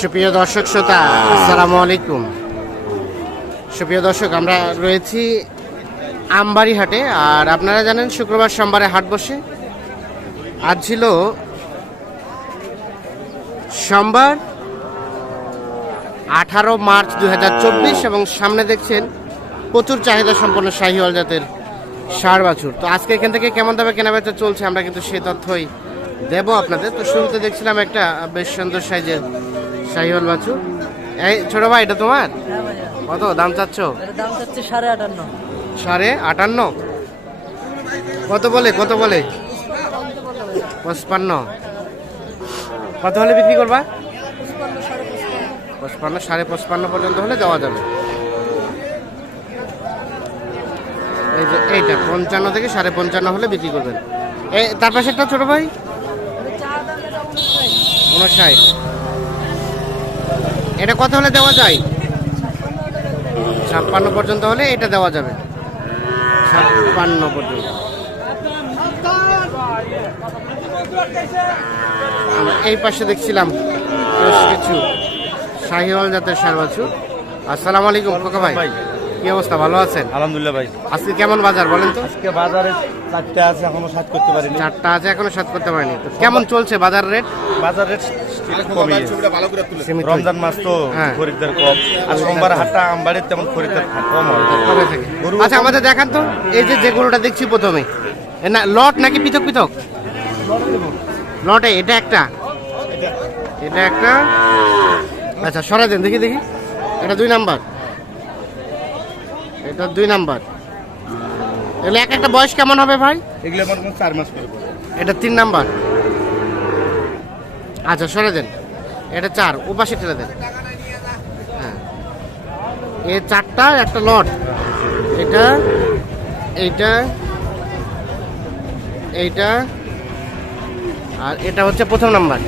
সুপ্রিয় দর্শক শ্রোতা, আসসালামু আলাইকুম। সুপ্রিয় দর্শক, আমরা রয়েছি আমবাড়ি হাটে আর আপনারা জানেন শুক্রবার সোমবারে হাট বসে। আজ ছিল সোমবার আঠারো মার্চ দুই হাজার চব্বিশ এবং সামনে দেখছেন প্রচুর চাহিদা সম্পন্ন শাহিওয়াল জাতের সার বাছুর। তো আজকে এখান থেকে কেমন দামে কেনাবেচা চলছে আমরা কিন্তু সেই তথ্যই দেব আপনাদের। তো শুরুতে দেখছিলাম একটা বেশ সুন্দর সাইজের শাহিওয়াল বাছুর এই ছোট ভাই এটা তোমার? হ্যাঁ কত? দাম চাচ্ছ? দাম চাচ্ছে সাড়ে আটান্ন। সাড়ে আটান্ন? কত বলে? কত বলে? পঁচপান্ন। কত হলে বিক্রি করবা? পঁচপান্ন সাড়ে পঁচপান্ন পর্যন্ত হলে দেওয়া যাবে। এই যে এইটা পঞ্চান্ন থেকে সাড়ে পঞ্চান্ন হলে বিক্রি করবেন। এই তার পাশে একটা ছোট ভাই? উনষাট এটা কত হলে দেওয়া যায়। ছাপ্পান্ন পর্যন্ত হলে এটা দেওয়া যাবে। ছাপ্পান্ন পর্যন্ত। এই পাশে দেখছিলাম বেশ কিছু শাহিওয়াল জাতের সার বাছুর। আসসালামু আলাইকুম খোকা ভাই। কি অবস্থা ভালো আছেন? আলহামদুলিল্লাহ ভাই। আজকে কেমন বাজার বলেন তো? আজকে বাজারে চারটা আছে এখনও সাত করতে পারিনি। চারটা আছে এখনও সাত করতে পারিনি। কেমন চলছে বাজার রেট? বাজার রেট রমজান মাস তো হ্যাঁ। খরিদ্দার কম। আর সোমবার হাটটা আমবাড়ির তেমন খরিদ্দার কম হয়। আচ্ছা আমাদের দেখান তো। এই যে যে গরুটা দেখছি প্রথমে। না লট নাকি পৃথক পৃথক? লটে এটা একটা। এটা একটা। আচ্ছা দেন দেখি দেখি। এটা দুই নাম্বার। এটা দুই নাম্বার। এগুলো এক একটা বয়স কেমন হবে ভাই? এগুলো চার মাস এটা তিন নাম্বার। আচ্ছা সরে দেন। এটা চার ওপাশে ঠেলে দেন। হ্যাঁ। এ চারটা একটা লট। এটা এইটা এইটা আর এটা হচ্ছে প্রথম নাম্বার।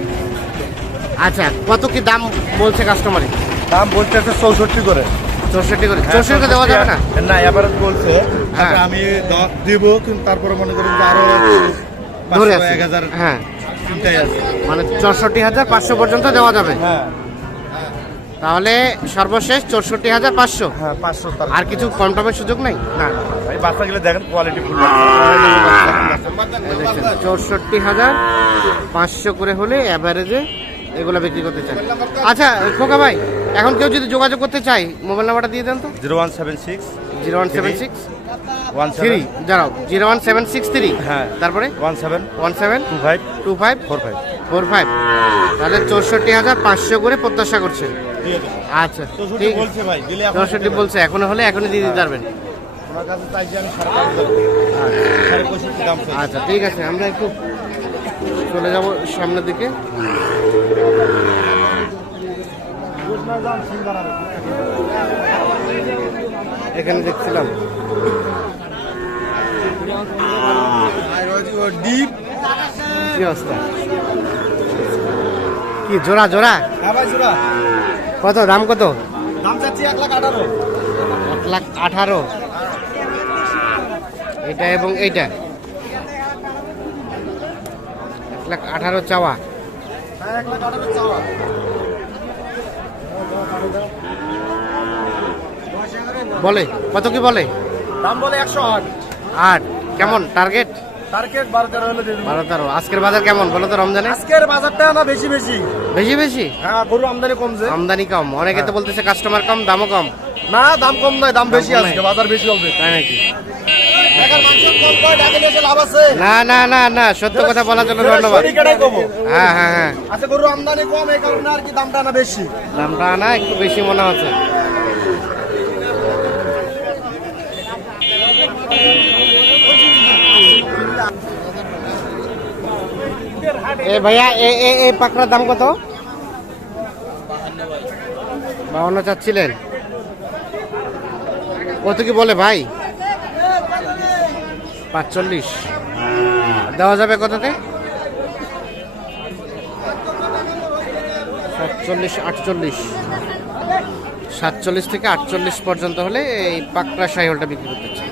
আচ্ছা কত কি দাম বলছে কাস্টমারে দাম বলতে একটা চৌষট্টি করে। চৌষট্টি করে। চৌষট্টি দেওয়া যাবে না? না এবার বলছে। হ্যাঁ। আচ্ছা, আমি দিব কিন্তু তারপরে মনে করি যে আরও ধরে এক হাজার হ্যাঁ। আছে। মানে চৌষট্টি হাজার পাঁচশো পর্যন্ত দেওয়া যাবে। হ্যাঁ। তাহলে সর্বশেষ চৌষট্টি হাজার পাঁচশো। হ্যাঁ পাঁচশো আর কিছু কম টমের সুযোগ নেই? না। দেখেন কোয়ালিটি ফুল। চৌষট্টি হাজার পাঁচশো করে হলে অ্যাভারেজে এগুলো বিক্রি করতে চাই। আচ্ছা খোকা ভাই এখন কেউ যদি যোগাযোগ করতে চাই মোবাইল নাম্বারটা দিয়ে দেন তো। Zero one seven six zero one seven six? One three দাঁড়াও zero one seven six three হ্যাঁ। তারপরে? One seven. One seven? Two five. Two five? Four five. Four five. তাহলে চৌষট্টি হাজার পাঁচশো করে প্রত্যাশা করছেন আচ্ছা ঠিক বলছে ভাই চৌষট্টি বলছে এখনও হলে এখনই দিয়ে দিতে পারবেন। আচ্ছা ঠিক আছে আমরা একটু চলে যাব সামনের দিকে। এখানে দেখছিলাম। কি অবস্থা? কি জোড়া জোড়া? হ্যাঁ জোড়া। কত দাম কত? দাম চাচ্ছি এক লাখ আঠারো। এক লাখ আঠারো। এটা এবং এইটা। এক লাখ আঠারো চাওয়া। হ্যাঁ এক লাখ আঠারো চাওয়া। বলে? কত কি বলে? দাম বলে একশো আট। আট। কেমন? টার্গেট? টার্গেট বারো তেরো হলে বারো তেরো। আজকের বাজার কেমন? বলো তো রমজানে। আজকের বাজারটা না বেশি বেশি। বেশি বেশি? হ্যাঁ গরু আমদানি কমছে আমদানি কম। অনেকে তো বলতেছে কাস্টমার কম দামও কম। না দাম কম নয় দাম বেশি আজকে বাজার বেশি হবে। তাই নাকি? না না না না সত্য কথা বলার জন্য ধন্যবাদ। হ্যাঁ হ্যাঁ হ্যাঁ। আচ্ছা গরু আমদানি কম এই কারণে আর কি দামটা না বেশি। দামটা না একটু বেশি মনে হচ্ছে। এ ভাইয়া, এ এ এ পাকড়ার দাম কত? বাউন্ন চাচ্ছিলেন। কত কি বলে ভাই? পাঁচচল্লিশ। দেওয়া যাবে কততে? সাতচল্লিশ, আটচল্লিশ। সাতচল্লিশ থেকে আটচল্লিশ পর্যন্ত হলে এই পাকড়া সাইহলটা বিক্রি করতে চাই।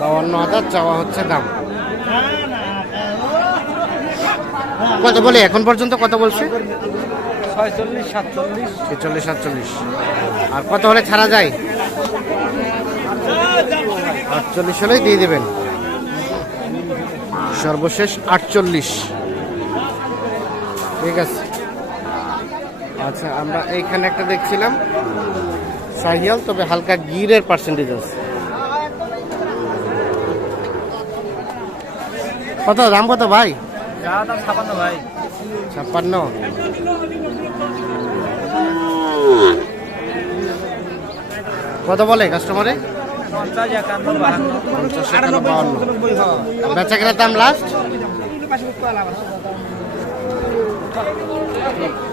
বাউান্ন হাজার, চাওয়া হচ্ছে দাম। কত বলে? এখন পর্যন্ত কত বলছে? সাতচল্লিশ ছেচল্লিশ, সাতচল্লিশ। আর কত হলে ছাড়া যায়? আটচল্লিশ হলেই দিয়ে দেবেন। সর্বশেষ আটচল্লিশ। ঠিক আছে। আচ্ছা আমরা এইখানে একটা দেখছিলাম। সাহিয়াল তবে হালকা গিরের পার্সেন্টেজ আছে। কত? দাম কত ভাই? ছাপান্ন ভাই। ছাপ্পান্ন। কত বলে কাস্টমারে বেচা কেনার দাম লাস্ট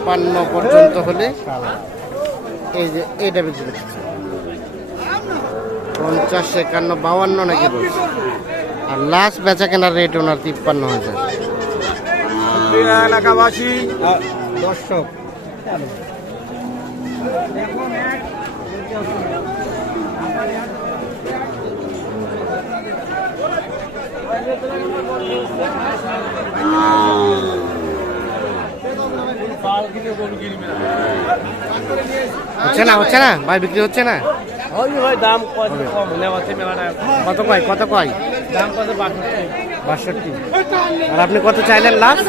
পান্ন পর্যন্ত হলে। এই যে এইটা বিক্রি করছে পঞ্চাশ একান্ন বাউান্ন নাকি বলছে। আর লাস্ট বেচা কেনার রেট ওনার তিপ্পান্ন হাজার। এলাকাবাসী দর্শক। হচ্ছে না হচ্ছে না? ভাই বিক্রি হচ্ছে না? দাম কত কয় কত কয়? দাম কত? বাষট্টি। আর আপনি কত চাইলেন লাস্ট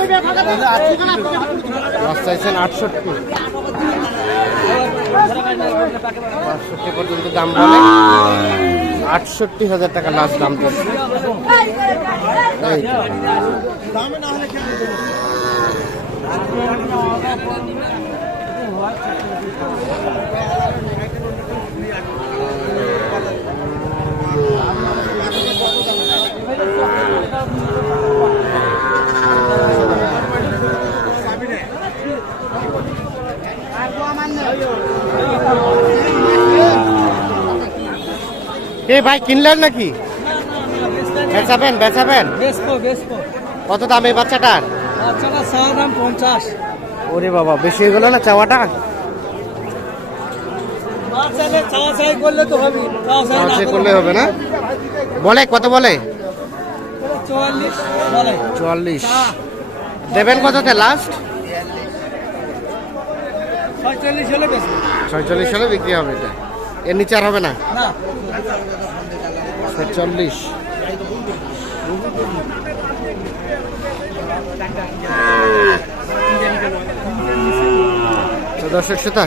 লাস্ট চাইছেন আটষট্টি। বাষট্টি পর্যন্ত দাম বলে। আটষট্টি হাজার টাকা লাস্ট দাম তো। এ ভাই কিনলেন নাকি? বেচাবেন বেচাবেন। কত দাম এই বাচ্চাটার? ওরে বাবা বেশি হয়ে গেল না চাওয়াটা? করলে তো হবে না করলে হবে না? বলে কত বলে? চুয়াল্লিশ দেবেন কততে লাস্ট ছয়চল্লিশ হলে বিক্রি হবে এটা। এর নিচে আর হবে না? না। ছয়চল্লিশ। তো দর্শক শ্রোতা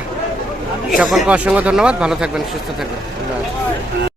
সকলকে অসংখ্য ধন্যবাদ। ভালো থাকবেন সুস্থ থাকবেন।